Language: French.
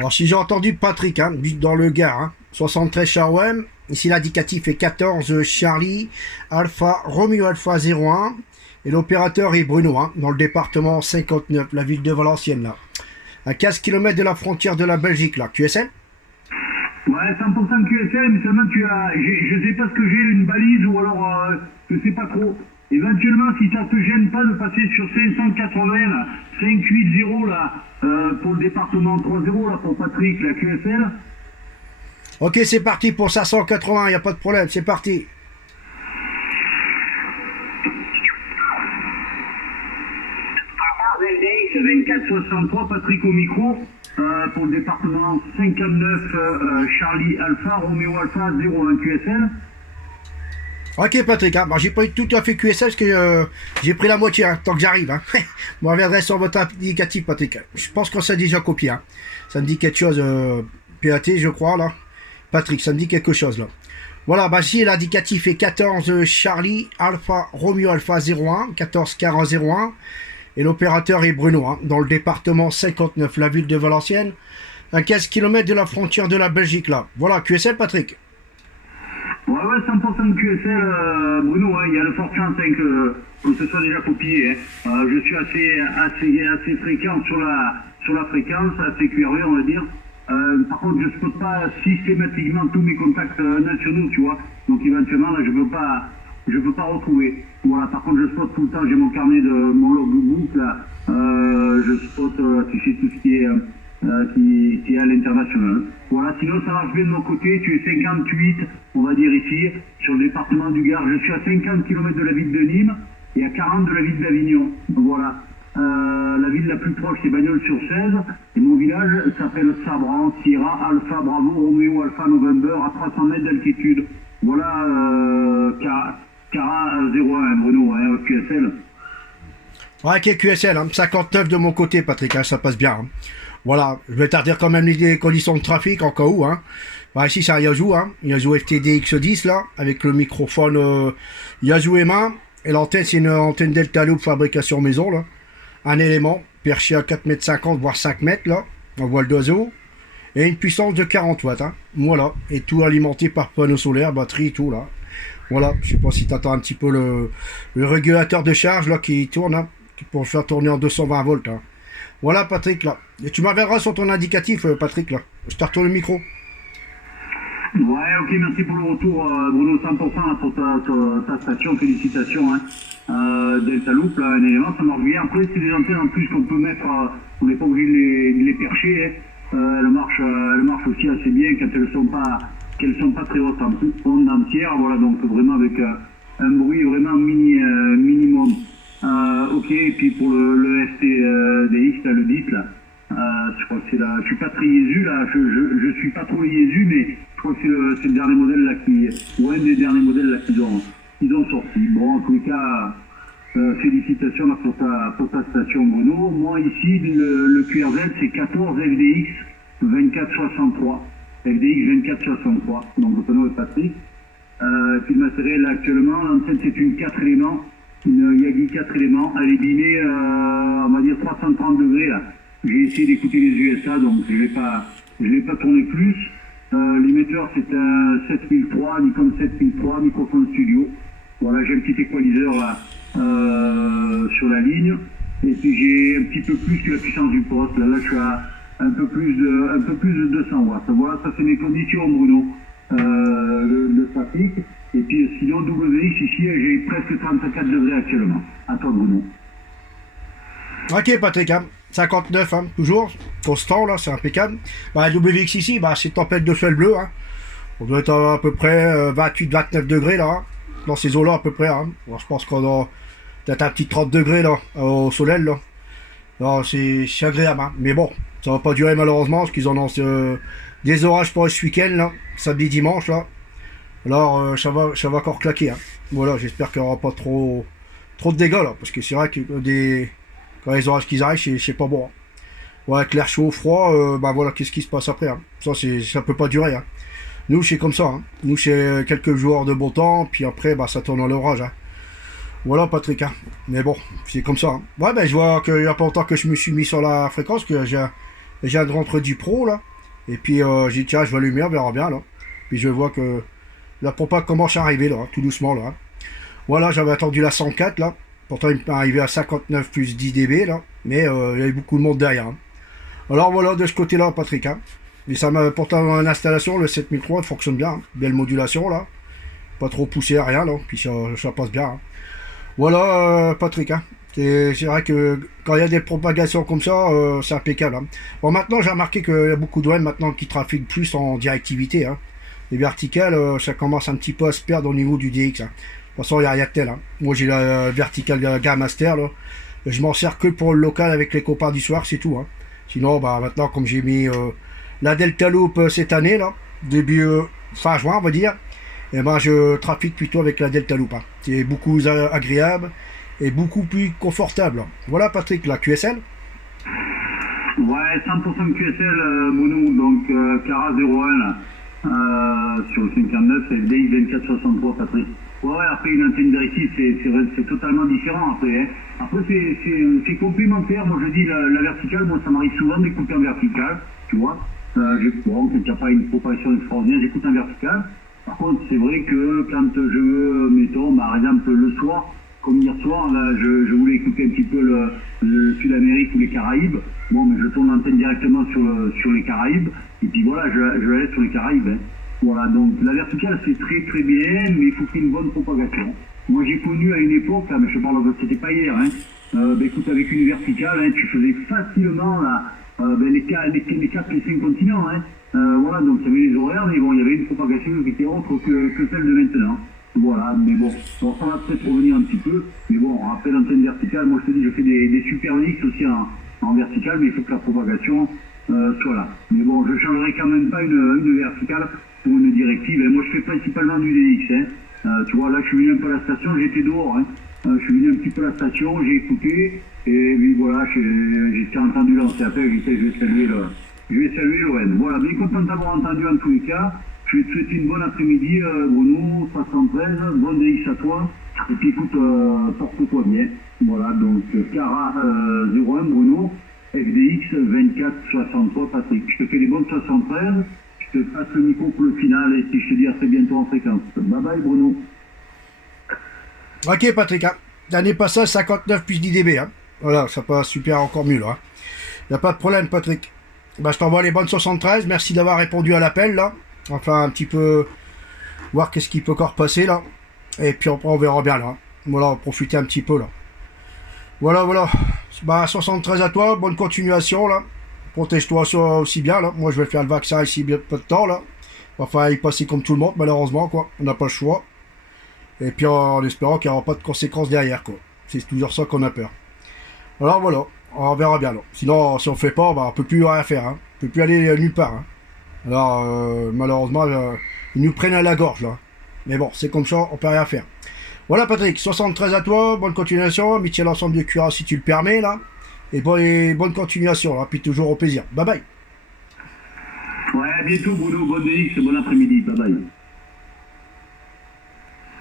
Alors, si j'ai entendu Patrick, hein, dans le Gard, hein, 73 Charwem, ici l'indicatif est 14 Charlie Alpha Romeo Alpha 01, et l'opérateur est Bruno, hein, dans le département 59, la ville de Valenciennes, là. À 15 km de la frontière de la Belgique, là. QSL? Ouais, 100% QSL, mais seulement je sais pas ce que j'ai, une balise ou alors, je sais pas trop. Éventuellement, si ça te gêne pas de passer sur 580, là, 580, là, pour le département 30, là, pour Patrick, la QSL. Ok, c'est parti pour 580, il n'y a pas de problème, c'est parti. LDX 2463, Patrick au micro, pour le département 59, Charlie Alpha, Romeo Alpha 01 QSL. Ok Patrick, hein, bon, j'ai pas eu tout à fait QSL parce que j'ai pris la moitié, hein, tant que j'arrive. Hein. Je reviendrai sur votre indicatif Patrick. Je pense qu'on s'est déjà copié. Hein. Ça me dit quelque chose, PAT je crois là. Patrick, ça me dit quelque chose là. Voilà, bah si l'indicatif est 14 Charlie Alpha Romeo Alpha 01, 14 40 01. Et l'opérateur est Bruno, hein, dans le département 59, la ville de Valenciennes, à 15 km de la frontière de la Belgique là. Voilà, QSL Patrick. Ouais, 100% QSL, Bruno, hein, il y a de fortes chances hein, que ce soit déjà copié. Hein. Je suis assez fréquent sur la fréquence, assez QRV on va dire. Par contre, je ne spot pas systématiquement tous mes contacts nationaux, tu vois. Donc éventuellement, là, je peux pas retrouver. Voilà, par contre, je spot tout le temps, j'ai mon carnet de mon logbook, là. Je spot, tu sais, tout ce qui est à l'international. Voilà, sinon ça marche bien de mon côté, tu es 58, on va dire ici, sur le département du Gard. Je suis à 50 km de la ville de Nîmes et à 40 de la ville d'Avignon. Voilà. La ville la plus proche c'est Bagnols-sur-Cèze et mon village s'appelle Sabran, Sierra, Alpha, Bravo, Romeo, Alpha, November à 300 mètres d'altitude. Voilà, Cara 01, Bruno, hein, QSL. Ouais, qui est QSL, hein, 59 de mon côté Patrick, hein, ça passe bien. Hein. Voilà, je vais t'en dire quand même les conditions de trafic en cas où. Hein. Bah, ici c'est un Yazoo, hein, Yazoo FTD X10 là, avec le microphone Yazoo M1 et l'antenne c'est une antenne Delta Loop fabrication maison là. Un élément perché à 4,50 m voire 5 mètres là, en voile d'oiseau, et une puissance de 40 watts. Hein. Voilà, et tout alimenté par panneau solaire, batterie, tout là. Voilà, je sais pas si tu attends un petit peu le régulateur de charge là qui tourne, hein, pour faire tourner en 220 volts. Hein. Voilà Patrick là. Et tu m'enverras sur ton indicatif Patrick là. Je te retourne le micro. Ouais, ok, merci pour le retour Bruno, 100% pour ta station, félicitations. Hein. Delta Loop, là, un élément, ça marche bien. Après, c'est des antennes en plus qu'on peut mettre, on n'est pas obligé de les percher. Hein. Elles marchent aussi assez bien quand qu'elles sont pas très hautes en plus, ondes entières, voilà, donc vraiment avec un bruit vraiment minimum. Ok, et puis pour le STDX, là, le 10, là, je crois que c'est là, je suis pas très Jésus, là, je suis pas trop Jésus, mais je crois que c'est le dernier modèle, là, ou un des derniers modèles, là, qu'ils ont sorti. Bon, en tous les cas, félicitations là, pour ta station, Bruno. Moi, ici, le QRZ, c'est 14 FDX 2463. FDX 2463. Donc, le panneau est Patrick. Puis le matériel, là, actuellement, l'antenne, c'est une 4 éléments. Une Yagi 4 éléments. Elle est binée, on va dire 330 degrés, là. J'ai essayé d'écouter les USA, donc je l'ai pas tourné plus. L'émetteur, c'est un 7003, Nikon 7003, microphone studio. Voilà, j'ai un petit équaliseur là, sur la ligne. Et puis j'ai un petit peu plus que la puissance du poste. Là, je suis à un peu plus de 200 watts. Voilà, ça c'est mes conditions, Bruno, le trafic. Et puis sinon, WX, ici, j'ai presque 34 degrés actuellement. À toi, Bruno. Ok Patrick, hein, 59, hein, toujours, constant là, c'est impeccable. Bah, WX ici, bah, c'est tempête de ciel bleu. Hein. On doit être à peu près 28-29 degrés là, hein, dans ces eaux-là à peu près. Hein. Alors, je pense qu'on a peut-être un petit 30 degrés là, au soleil là. Alors, c'est agréable, hein. Mais bon, ça va pas durer malheureusement, parce qu'ils en ont des orages pour ce week-end là, samedi, dimanche là. Alors, ça va encore claquer. Hein. Voilà, j'espère qu'il n'y aura pas trop de dégâts là, parce que c'est vrai que quand les orages qui arrivent, c'est pas bon. Hein. Ouais, avec l'air chaud, froid, bah voilà, qu'est-ce qui se passe après. Hein. Ça peut pas durer. Hein. Nous, c'est comme ça. Hein. Nous, c'est quelques jours de beau temps, puis après, bah ça tourne à l'orage. Hein. Voilà, Patrick. Hein. Mais bon, c'est comme ça. Hein. Ouais, ben je vois qu'il y a pas longtemps que je me suis mis sur la fréquence, que j'ai de rentrer du pro là. Et puis j'ai dit tiens, je vais allumer, on verra bien là. Puis je vois que la pompa commence à arriver là, hein, tout doucement là. Voilà, j'avais attendu la 104 là. Pourtant il m'est arrivé à 59 plus 10 dB là. Mais il y avait beaucoup de monde derrière. Hein. Alors voilà, de ce côté-là, Patrick. Hein. Mais ça m'a pourtant dans l'installation, le 7003 fonctionne bien. Hein. Belle modulation là. Pas trop poussé à rien là. Puis ça passe bien. Hein. Voilà, Patrick. Hein. C'est vrai que quand il y a des propagations comme ça, c'est impeccable. Hein. Bon, maintenant, j'ai remarqué qu'il y a beaucoup de web maintenant qui trafiquent plus en directivité. Hein. Les verticales, ça commence un petit peu à se perdre au niveau du DX. Hein. De toute façon, il n'y a rien de tel. Hein. Moi, j'ai la verticale Game Master. Là. Je m'en sers que pour le local avec les copains du soir, c'est tout. Hein. Sinon, bah, maintenant, comme j'ai mis la Delta Loop cette année, là, début fin juin, on va dire, et ben, je trafique plutôt avec la Delta Loop. Hein. C'est beaucoup agréable et beaucoup plus confortable. Voilà, Patrick, la QSL. Ouais, 100% QSL, mono, donc Cara 01 là, sur le 59, c'est FDI 2463, Patrick. Ouais, après une antenne directive, c'est totalement différent après. Hein. Après, c'est complémentaire. Moi, je dis la verticale, moi, ça m'arrive souvent d'écouter en verticale, tu vois. Bon, quand il n'y a pas une propagation extraordinaire, j'écoute en verticale. Par contre, c'est vrai que quand je veux, mettons, par exemple, le soir, comme hier soir, là, je voulais écouter un petit peu le Sud-Amérique ou les Caraïbes. Bon, mais je tourne l'antenne directement sur les Caraïbes. Et puis voilà, je la laisse sur les Caraïbes. Hein. Voilà, donc la verticale c'est très très bien, mais il faut qu'il y ait une bonne propagation. Moi j'ai connu à une époque, là, mais je parle, c'était pas hier, hein, écoute, avec une verticale, hein, tu faisais facilement là, les 4, les 5 continents. Hein. Voilà, donc il y avait les horaires, mais bon, il y avait une propagation qui était autre que celle de maintenant. Voilà, mais bon, alors ça va peut-être revenir un petit peu, mais bon, après l'antenne verticale, moi je te dis, je fais des super mix aussi en verticale, mais il faut que la propagation soit là. Mais bon, je ne changerai quand même pas une verticale pour une directive. Et moi, je fais principalement du DX. Hein. Tu vois, là, je suis venu un peu à la station, j'étais dehors. Hein. Je suis venu un petit peu à la station, j'ai écouté, et puis voilà, j'ai entendu lancer appel, je vais saluer l'ON. Voilà, bien content d'avoir entendu en tous les cas. Je vais te souhaiter une bonne après-midi, Bruno, 73, bon DX à toi. Et puis écoute, porte-toi bien. Voilà, donc Cara 01, Bruno. FDX 2463, Patrick. Je te fais les bonnes 73, je te passe le micro pour le final et puis je te dis à très bientôt en fréquence. Bye bye Bruno. Ok, Patrick, hein. L'année passée 59 plus 10 dB. Hein. Voilà, ça passe super encore mieux là. Il n'y a pas de problème, Patrick. Bah, je t'envoie les bonnes 73, merci d'avoir répondu à l'appel là. Enfin, un petit peu voir qu'est-ce qui peut encore passer là. Et puis on verra bien là. Voilà, on va profiter un petit peu là. Voilà. Bah, 73 à toi, bonne continuation là. Protège-toi aussi bien là. Moi je vais faire le vaccin ici bien peu de temps là. Enfin, y passer comme tout le monde, malheureusement quoi. On n'a pas le choix. Et puis en espérant qu'il n'y aura pas de conséquences derrière quoi. C'est toujours ça qu'on a peur. Alors voilà, on verra bien là. Sinon, si on fait pas, bah, on peut plus rien faire. Hein. On peut plus aller nulle part. Hein. Alors malheureusement, ils nous prennent à la gorge là. Mais bon, c'est comme ça, on peut rien faire. Voilà Patrick, 73 à toi, bonne continuation, amitié à l'ensemble de Cura si tu le permets là, et bonne continuation là, puis toujours au plaisir. Bye bye. Ouais, à bientôt Bruno, bonne DX, bon après-midi, bye bye.